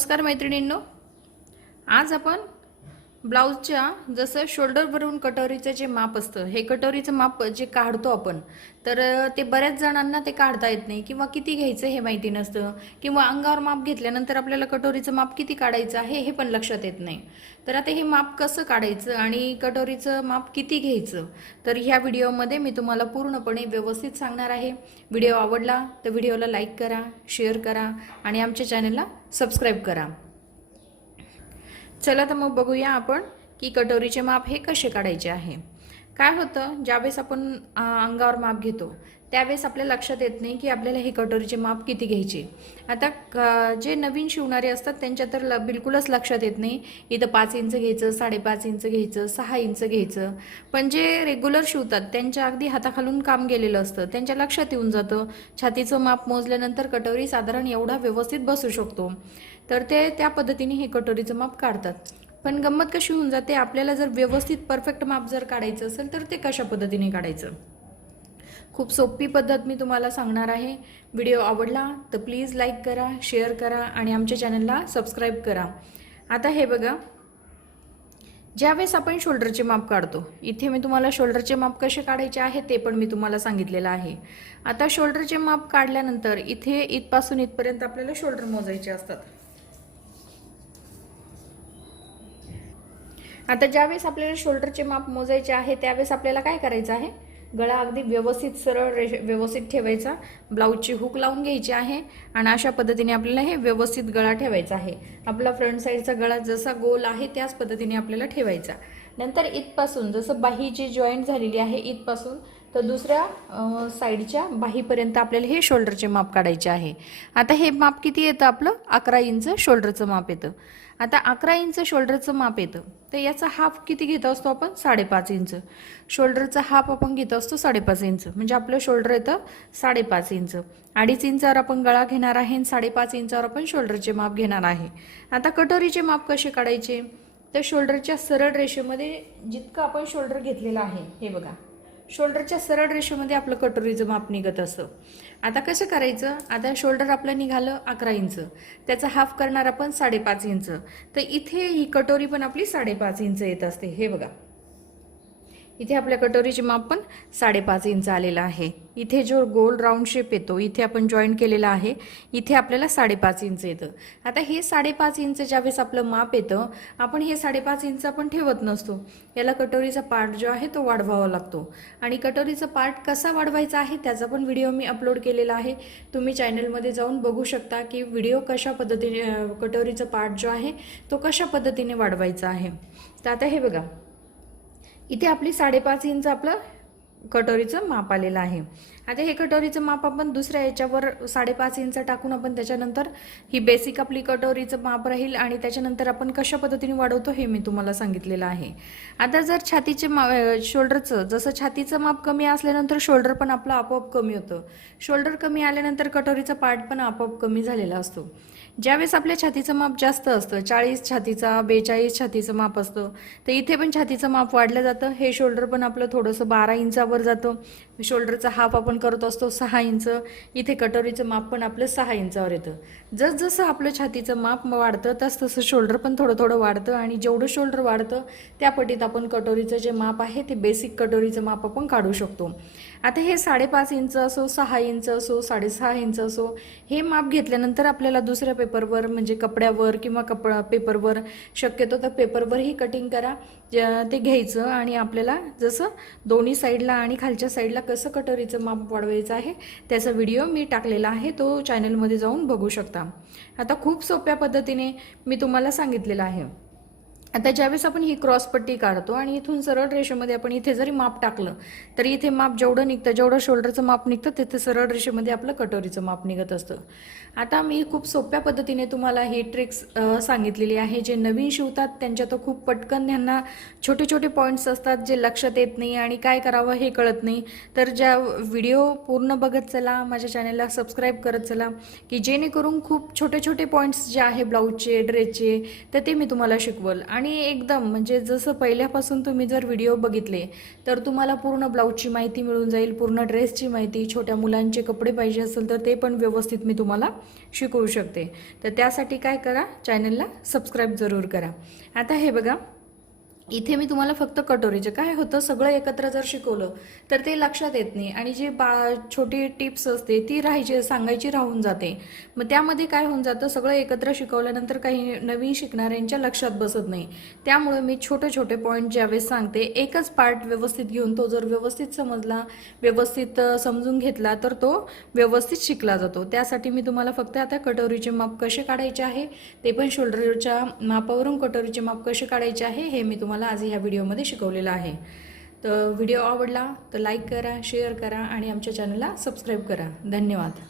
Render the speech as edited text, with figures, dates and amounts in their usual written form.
नमस्कार मैत्रिणींनो, आज आपण ब्लाऊजच्या जसं शोल्डरवरून कटोरीचं जे माप असतं, हे कटोरीचं माप जे काढतो आपण, तर ते बऱ्याच जणांना ते काढता येत नाही किंवा किती घ्यायचं हे माहिती नसतं, किंवा अंगावर माप घेतल्यानंतर आपल्याला कटोरीचं माप किती काढायचं आहे हे पण लक्षात येत नाही. तर आता हे माप कसं काढायचं आणि कटोरीचं माप किती घ्यायचं, तर ह्या व्हिडिओमध्ये मी तुम्हाला पूर्णपणे व्यवस्थित सांगणार आहे. व्हिडिओ आवडला तर व्हिडिओला लाईक करा, शेअर करा आणि आमच्या चॅनलला सबस्क्राईब करा. चला तर मग बघूया आपण की कटोरीचे माप हे कसे काढायचे आहे. काय होतं, ज्यावेळेस आपण अंगावर माप घेतो त्यावेळेस आपल्या लक्षात येत नाही की आपल्याला हे कटोरीचे माप किती घ्यायचे. आता जे नवीन शिवणारे असतात त्यांच्या तर बिलकुलच लक्षात येत नाही, इथं 5 इंच घ्यायचं, 5.5 इंच घ्यायचं, 6 इंच घ्यायचं. पण जे रेग्युलर शिवतात त्यांच्या अगदी हाताखालून काम गेलेलं असतं, त्यांच्या लक्षात येऊन जातं. छातीचं माप मोजल्यानंतर कटोरी साधारण एवढा व्यवस्थित बसू शकतो, तर ते त्या पद्धतीने हे कटोरीचं माप काढतात. पण गंमत कशी होऊन जाते, आपल्याला जर व्यवस्थित परफेक्ट माप जर काढायचं असेल तर ते कशा पद्धतीने काढायचं. खूप सोपी पद्धत मी तुम्हाला सांगणार आहे. व्हिडिओ आवडला तर प्लीज लाईक करा, शेअर करा आणि आमच्या चॅनलला सबस्क्राईब करा. आता हे बघा, ज्यावेळेस आपण शोल्डरचे माप काढतो, इथे मी तुम्हाला शोल्डरचे माप कसे काढायचे आहे ते पण मी तुम्हाला सांगितलेलं आहे. आता शोल्डरचे माप काढल्यानंतर इथे इथपासून इथपर्यंत आपल्याला शोल्डर मोजायचे असतात. आता ज्यावेळेस आपल्याला शोल्डरचे माप मोजायचे आहे त्यावेळेस आपल्याला काय करायचं आहे, गळा अगदी व्यवस्थित सरळ व्यवस्थित ठेवायचा, ब्लाऊजची हुक लावून घ्यायची आहे आणि अशा पद्धतीने आपल्याला हे व्यवस्थित गळा ठेवायचा आहे. आपला फ्रंट साईडचा गळा जसा गोल आहे त्याच पद्धतीने आपल्याला ठेवायचा. नंतर इथपासून जसं बाही जी जॉईंट झालेली आहे इथपासून तर दुसऱ्या साईडच्या बाहीपर्यंत आपल्याला हे शोल्डरचे माप काढायचे आहे. आता हे माप किती येतं, आपलं 11 इंच शोल्डरचं माप येतं. आता 11 इंच शोल्डरचं माप येतं तर याचा हाफ किती घेत असतो आपण, 5.5 इंच. शोल्डरचा हाफ आपण घेत असतो 5.5 इंच, म्हणजे आपलं शोल्डर येतं 5.5 इंच. 2.5 इंचावर आपण गळा घेणार आहे आणि 5.5 इंचावर आपण शोल्डरचे माप घेणार आहे. आता कटोरीचे माप कसे काढायचे, तर शोल्डरच्या सरळ रेषेमध्ये जितकं आपण शोल्डर घेतलेलं आहे, हे बघा, शोल्डरच्या सरळ रेषेमध्ये आपलं कटोरीचं माप निघत असतं. आता कसं करायचं, आता शोल्डर आपलं निघालं 11 इंच, त्याचा हाफ करणार आपण 5.5 इंच, तर इथे ही कटोरी पण आपली 5.5 इंच येत असते. हे बघा, इथे आपल्या कटोरीचे माप पण 5.5 इंच आलेलं आहे. इथे जो गोल राऊंड शेप येतो इथे आपण जॉईंट केलेला आहे, इथे आपल्याला 5.5 इंच येतं. आता हे 5.5 इंच ज्यावेळेस आपलं माप येतं, आपण हे 5.5 इंच आपण ठेवत नसतो, याला कटोरीचा पार्ट जो आहे तो वाढवावा लागतो. आणि कटोरीचा पार्ट कसा वाढवायचा आहे त्याचा पण व्हिडिओ मी अपलोड केलेला आहे, तुम्ही चॅनलमध्ये जाऊन बघू शकता की व्हिडिओ कशा पद्धतीने कटोरीचा पार्ट जो आहे तो कशा पद्धतीने वाढवायचा आहे. तर आता हे बघा, इथे आपली 5.5 इंच आपलं कटोरीचं माप आलेलं आहे. आता हे कटोरीचं माप आपण दुसऱ्या याच्यावर 5.5 इंच टाकून आपण त्याच्यानंतर ही बेसिक आपली कटोरीचं माप राहील आणि त्याच्यानंतर आपण कशा पद्धतीने वाढवतो हे मी तुम्हाला सांगितलेलं आहे. आता जर छातीचे शोल्डरचं जसं छातीचं माप कमी असल्यानंतर शोल्डर पण आपलं आपोआप कमी होतं, शोल्डर कमी आल्यानंतर कटोरीचा पार्ट पण आपोआप कमी झालेला असतो. ज्यावेळेस आपल्या छातीचं माप जास्त असतं, 40 छातीचा 42 छातीचं माप असतं, तर इथे पण छातीचं माप वाढलं जातं. हे शोल्डर पण आपलं थोडंसं 12 इंचावर जातं. शोल्डरचा हाफ आपण करत असतो 6 इंच, इथे कटोरीचं माप पण आपलं 6 इंचावर येतं. जसजसं आपलं छातीचं माप वाढतं तसं शोल्डर पण थोडं थोडं वाढतं आणि जेवढं शोल्डर वाढतं त्या पटीत आपण कटोरीचं जे माप आहे ते बेसिक कटोरीचं माप आपण काढू शकतो. आता हे 5.5 इंच असो, 6 इंच असो, 6.5 इंच असो, हे माप घेतल्यानंतर आपल्याला दुसऱ्या पेपरवर म्हणजे कपड्यावर किंवा पेपरवर, शक्यतो तर पेपरवरही कटिंग करा ते घ्यायचं आणि आपल्याला जसं दोन्ही साईडला आणि खालच्या साईडला कसं कटोरीचं माप वाढवायचं आहे त्याचा व्हिडिओ मी टाकलेला आहे, तो चॅनलमध्ये जाऊन बघू शकता. आता खूप सोप्या पद्धतीने मी तुम्हाला सांगितलेलं आहे. आता ज्यावेळेस आपण ही क्रॉसपट्टी काढतो आणि इथून सरळ रेषेमध्ये आपण इथे जरी माप टाकलं तरी इथे माप जेवढं निघतं, जेवढं शोल्डरचं माप निघतं तिथे सरळ रेषेमध्ये आपलं कटोरीचं माप निघत असतं. आता मी खूप सोप्या पद्धतीने तुम्हाला ही ट्रिक्स सांगितलेली आहे. जे नवीन शिवतात त्यांच्या तर खूप पटकन ह्यांना छोटे छोटे पॉईंट्स असतात जे लक्षात येत नाही आणि काय करावं हे कळत नाही. तर ज्या व्हिडिओ पूर्ण बघत चला, माझ्या चॅनलला सबस्क्राईब करत चला की जेणेकरून खूप छोटे छोटे पॉईंट्स जे आहे ब्लाऊजचे ड्रेसचे तर ते मी तुम्हाला शिकवल आणि एकदम म्हणजे जसं पहिल्यापासून तुम्ही जर व्हिडिओ बघितले तर तुम्हाला पूर्ण ब्लाऊजची माहिती मिळून जाईल, पूर्ण ड्रेसची माहिती, छोट्या मुलांचे कपडे पाहिजे असेल तर ते पण व्यवस्थित मी तुम्हाला शिकवू शकते. तर त्यासाठी काय करा, चॅनलला सबस्क्राईब जरूर करा. आता हे बघा, इथे मी तुम्हाला फक्त कटोरीचे काय होतं, सगळं एकत्र जर शिकवलं तर ते लक्षात येत नाही आणि जी छोटी टिप्स असते ती सांगायची राहून जाते. मग त्यामध्ये काय होऊन जातं, सगळं एकत्र शिकवल्यानंतर काही नवीन शिकणाऱ्यांच्या लक्षात बसत नाही. त्यामुळे मी छोटे छोटे पॉईंट ज्यावेळेस सांगते, एकच पार्ट व्यवस्थित घेऊन तो जर व्यवस्थित समजला, व्यवस्थित समजून घेतला तर तो व्यवस्थित शिकला जातो. त्यासाठी मी तुम्हाला फक्त आता कटोरीचे माप कसे काढायचे आहे, ते पण शोल्डरच्या मापावरून कटोरीचे माप कसे काढायचे आहे हे मी तुम्हाला आज ह्या व्हिडिओमध्ये शिकवलेलं आहे. तर व्हिडिओ आवडला तर लाईक करा, शेअर करा आणि आमच्या चॅनलला सबस्क्राईब करा. धन्यवाद.